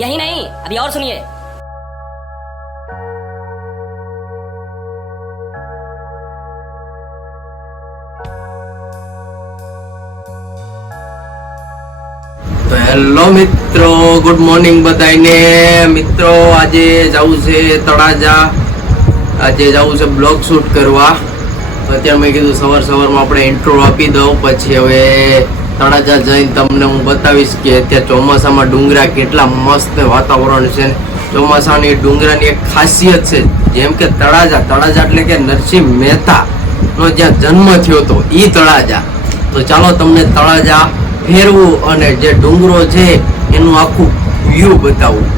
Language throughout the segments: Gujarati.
यही नहीं, अभी और सुनिए। તો હેલો મિત્રો, ગુડ મોર્નિંગ બધાને મિત્રો. આજે જવું છે તળાજા, આજે જવું છે બ્લોગ શૂટ કરવા. તો અત્યારે મેં કીધું સવારમાં આપણે ઇન્ટ્રો આપી દઉં, પછી હવે તળાજા જઈને તમને હું બતાવીશ કે અત્યારે ચોમાસામાં ડુંગરા કેટલા મસ્ત વાતાવરણ છે. ચોમાસાની ડુંગરાની એક ખાસિયત છે, જેમ કે તળાજા એટલે કે નરસિંહ મહેતા નો જ્યાં જન્મ થયો હતો ઈ તળાજા. તો ચાલો તમને તળાજા ફેરવું અને જે ડુંગરો છે એનું આખું વ્યૂ બતાવું.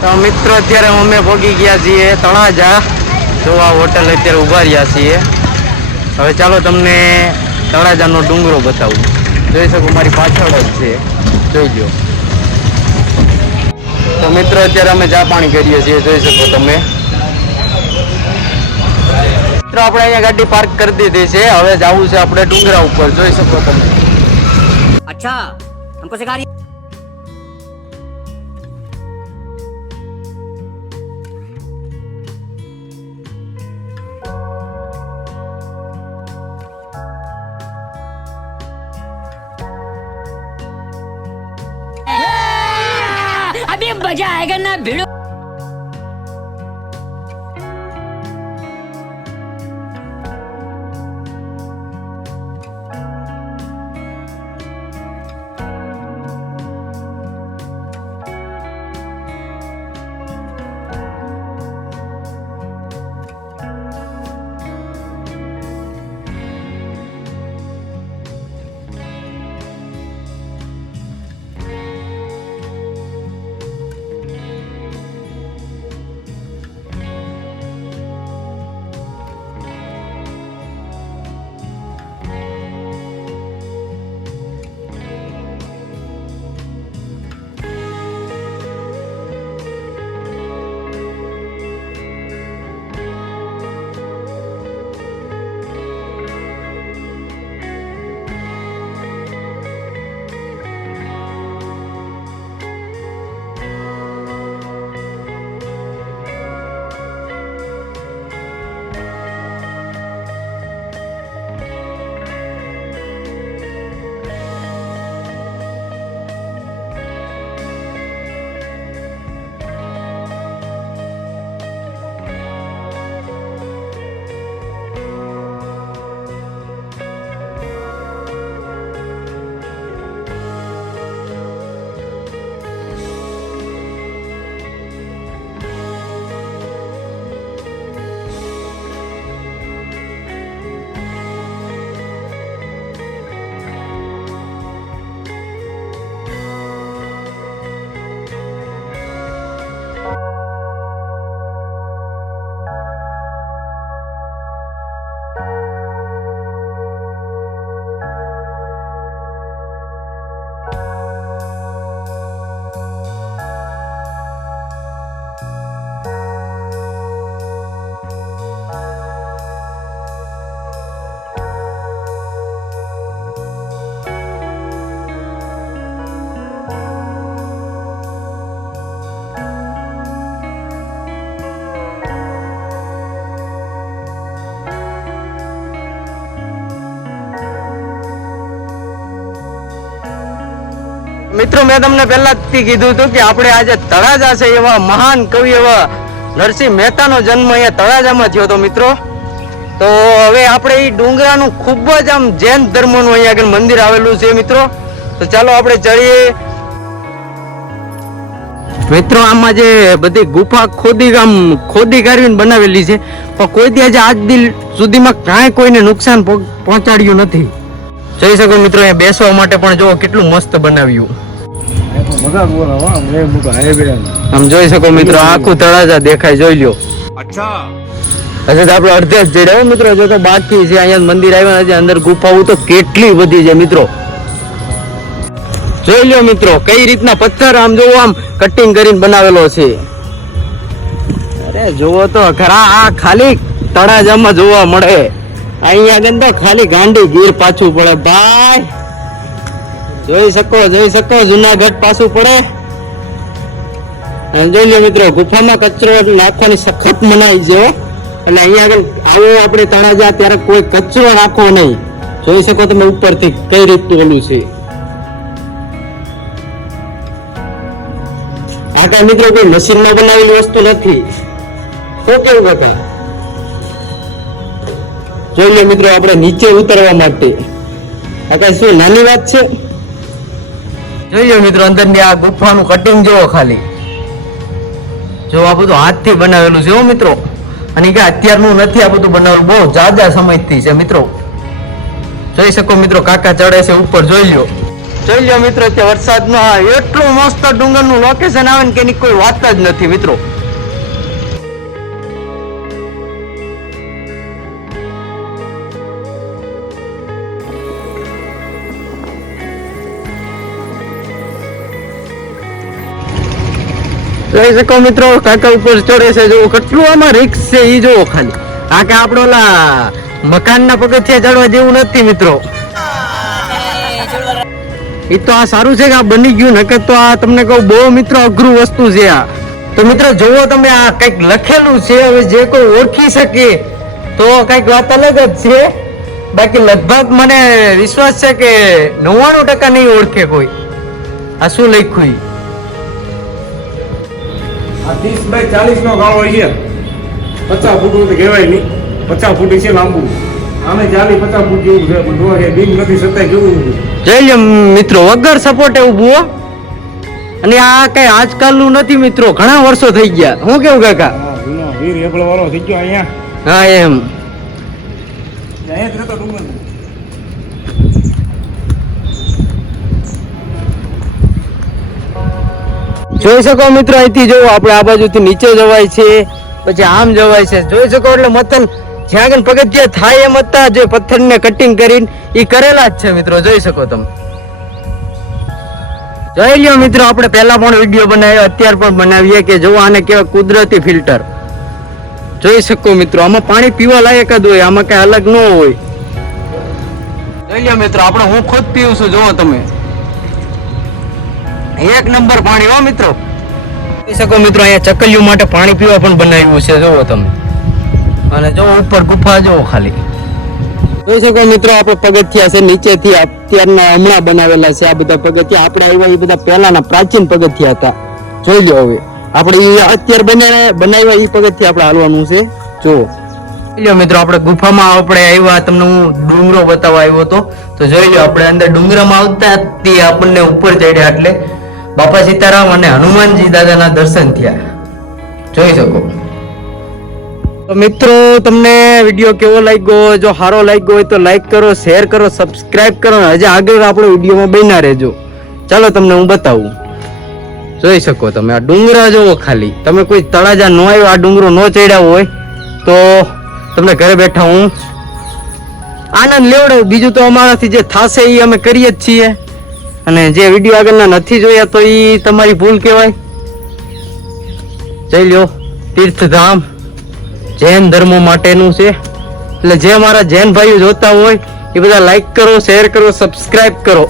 તો મિત્રો અત્યારે અમે પહોંચી ગયા છીએ તળાજા. તો આ હોટલ અત્યારે ઉભા રહ્યા છીએ. હવે ચાલો તમને તળાજાનો ડુંગરો બતાવું. જોઈ શકો મારી પાછળ જ છે, જોઈ લો. તો મિત્રો અત્યારે અમે ચા પાણી કરીએ છીએ, જોઈ શકો તમે. મિત્રો આપણે અહીંયા ગાડી પાર્ક કરી દીધી છે. હવે જવું છે આપણે ડુંગરા ઉપર, જોઈ શકો તમે. अच्छा, हमको सिखा रही। अभी मजा आएगा ना भिड़ो। મિત્રો મેં તમને પહેલાથી કીધું હતું કે આપણે આજે તળાજા છે, એવા મહાન કવિ એવા નરસિંહ મહેતાનો જન્મ અહીંયા તળાજામાં થયો હતો મિત્રો. તો હવે આપણે એ ડુંગરાનું ખૂબ જ આમ જૈન ધર્મનું અહીંયા આગળ મંદિર આવેલું છે મિત્રો. તો ચાલો આપણે ચડીએ. મિત્રો આમાં જે બધી ગુફા ખોદી કાઢીને બનાવેલી છે, પણ કોઈ દી આજ દિન સુધીમાં કાંઈ કોઈને નુકસાન પહોંચાડ્યું નથી. જોઈ શકો મિત્રો, અહીંયા બેસવા માટે પણ જો કેટલું મસ્ત બનાવ્યું. આમ જોઈ શકો મિત્રો, આખું તળાજા દેખાય, જોઈ લ્યો. અચ્છા, હજી તો આપણે અડધે જ જઈ રહ્યા મિત્રો, જો તો બાકી છે. અહીંયા મંદિર આવ્યા છે, અંદર ગુફાઓ તો કેટલી બધી છે મિત્રો. જોઈ લ્યો મિત્રો, કઈ રીતના પથ્થર આમ જોવો આમ કટિંગ કરીને બનાવેલો છે. અરે જોવો તો ખરા, આ ખાલી તળાજામાં જોવા મળે, અહીંયા આગળ તો ખાલી ગાંડી ગીર પાછું પડે ભાઈ. જોઈ શકો જુનાગઢ પાછું પડે. જોઈ લો મિત્રો, ગુફામાં કચરો નાખવાની સખત મનાઈ છે, એટલે અહીંયા આગળ આવો આપણે તળાજા ત્યારે કોઈ કચરો નાખવો નહીં. જોઈ શકો તમે ઉપરથી કઈ રીતનું ઓલું છે. આ કઈ મિત્રો કોઈ મશીનમાં બનાવેલી વસ્તુ નથી. શું કેવું કાકા? જોઈ લો મિત્રો, આપણે નીચે ઉતરવા માટે આ કઈ શું નાની વાત છે? જોઈ લો મિત્રો, અંદરની આ ગુફાનું કટિંગ જોવો ખાલી. જો આ બધું હાથથી બનાવેલું છે મિત્રો, અને કે અત્યારનું નથી, આ બધું બનાવેલું બહુ જાજા સમયથી છે મિત્રો. જોઈ શકો મિત્રો, કાકા ચડે છે ઉપર. જોઈ લો મિત્રો, કે વરસાદમાં એટલું મસ્ત ડુંગરનું લોકેશન આવે ને કે એની કોઈ વાત જ નથી મિત્રો. જોઈ શકો મિત્રો, કાકા ઉપર ચડે છે. જો કેટલું આમાં રિસ્ક છે એ જોવો ખાલી. કાકા આપણો ઓલા મકાનના પગથિયા ચડવા જેવું નથી મિત્રો. એ તો આ સારું છે કે આ બની ગયું, નકર તો આ તમને કહું બહુ મિત્રો અઘરું વસ્તુ છે આ. તો મિત્રો જોવો તમે, આ કઈક લખેલું છે, હવે જે કોઈ ઓળખી શકે તો કઈક વાત અલગ જ છે. બાકી લગભગ મને વિશ્વાસ છે કે 99% નહીં ઓળખે કોઈ. આ શું લખ્યું? 30 બાય 40 નો ગાળો છે. 50 ફૂટ તો કહેવાય નહીં, 50 ફૂટ છે લાંબુ. આમે 40-50 ફૂટ જેવું છે, પણ જોવા કે બીમ નથી સતાય કેવું. જોઈ લો મિત્રો, વગર સપોર્ટે ઊભું હો. અને આ કઈ આજકાલનું નથી મિત્રો, ઘણા વર્ષો થઈ ગયા. હું કેવું કાકા? જૂનો વીર એકલો વાળો થઈ ગયો અહીંયા. હા એમ. અહીંયા જ રહેતો ડુંગર. જોઈ શકો મિત્રો, અહીંથી જો આપણે આ બાજુથી નીચે જવાય છે, પછી આમ જવાય છે. જોઈ શકો એટલે મતલબ જ્યાં આગળ પગથિયા થાય એમ હતા, જે પથ્થરને કટિંગ કરીને એ કરેલા જ છે મિત્રો. જોઈ શકો તમે. જોઈ લ્યો મિત્રો, આપણે પહેલા પણ વિડીયો બનાવ્યો, અત્યારે પણ બનાવીએ કે જો આને કેવા કુદરતી ફિલ્ટર. જોઈ શકો મિત્રો, આમાં પાણી પીવા લાયક જ હોય, આમાં કઈ અલગ ન હોય. જોઈ લ્યો મિત્રો, આપણે હું ખુદ પીવું છું. જોવો તમે, એક નંબર પાણી હો મિત્રો. જોઈ શકો મિત્રો, અહીંયા ચકલીઓ માટે પાણી પીવા પણ બનાવ્યું છે. જોવો તમે, અને જો ઉપર ગુફા જોવો ખાલી. જોઈ શકો મિત્રો, આપણે પગથિયા છે નીચેથી અત્યારના હમણાં બનાવેલા છે. આ બધા પગથિયા આપણે આવ્યા એ બધા પહેલાના પ્રાચીન પગથિયા હતા. જોઈ લો, હવે આપણે અત્યારે બનાવ્યા એ પગથિયા આપણે હાલવાનું છે. જો લ્યો મિત્રો, આપણે ગુફામાં આપણે આવ્યા, તમને હું ડુંગરો બતાવવા આવ્યો હતો. તો જોઈ લો, આપણે અંદર ડુંગરામાં આવતા તે આપણને ઉપર ચડ્યા એટલે બાપા સીતારામ અને હનુમાનજી દાદાના દર્શન થયા. જોઈ શકો. તો મિત્રો, તમને વિડીયો કેવો લાગ્યો? જો સારો લાગ્યો હોય તો લાઈક કરો, શેર કરો, સબસ્ક્રાઇબ કરો. હજી આગળ આપણે વિડીયોમાં બન્યા રહેજો. ચાલો તમને હું બતાવું. જોઈ શકો તમે, આ ડુંગરા જોવો ખાલી. તમે કોઈ તળાજા ન આવ્યો, આ ડુંગરો ન ચડ્યા હોય તો તમને ઘરે બેઠા હું આનંદ લેવડાવું. બીજું તો અમારાથી જે થશે એ અમે કરીએ જ છીએ, અને જે વિડીયો આગળના નથી જોયા તો એ તમારી ભૂલ કહેવાય. જઈ લ્યો, તીર્થધામ જૈન ધર્મો માટેનું છે, એટલે જે મારા જૈન ભાઈઓ જોતા હોય એ બધા લાઈક કરો, શેર કરો, સબસ્ક્રાઇબ કરો.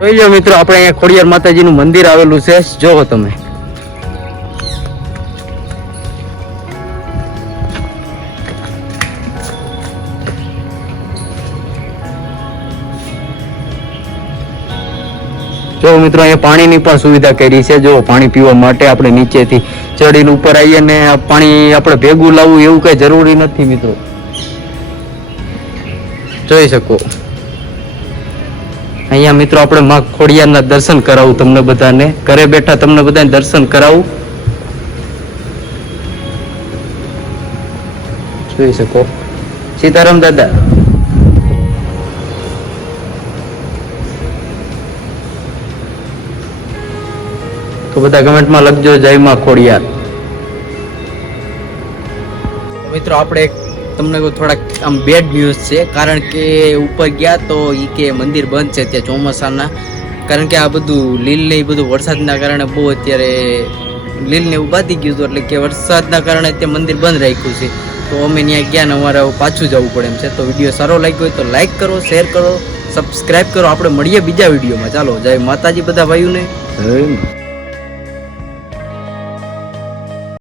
જોઈ લો મિત્રો, આપણે અહીંયા ખોડિયાર માતાજીનું મંદિર આવેલું છે. જોવો તમે. જો મિત્રો, અહીંયા પાણીની પણ સુવિધા કરી છે. જો પાણી પીવા માટે આપણે નીચેથી ચડીને ઉપર આવીએ ને પાણી આપણે ભેગું લાવવું એવું કઈ જરૂરી નથી મિત્રો. જોઈ શકો અહીંયા મિત્રો, આપણે માં ખોડિયારના દર્શન કરાવું તમને બધાને. ઘરે બેઠા તમને બધાને દર્શન કરાવું. જોઈ શકો. સીતારામ દાદા. તો બધા કમેન્ટમાં લખજો જય માં ખોડિયાર. મિત્રો, આપણે તમને થોડાક આમ બેડ ન્યૂઝ છે, કારણ કે ઉપર ગયા તો ઈ કે મંદિર બંધ છે ત્યાં ચોમાસાના, કારણ કે આ બધું લીલ ને એ બધું વરસાદના કારણે બહુ અત્યારે લીલ ને એવું બાંધી ગયું હતું, એટલે કે વરસાદના કારણે તે મંદિર બંધ રાખ્યું છે. તો અમે ત્યાં ગયા ને અમારે પાછું જવું પડે એમ છે. તો વિડીયો સારો લાગ્યો હોય તો લાઈક કરો, શેર કરો, સબસ્ક્રાઇબ કરો. આપણે મળીએ બીજા વિડીયોમાં. ચાલો, જય માતાજી બધા ભાઈઓને.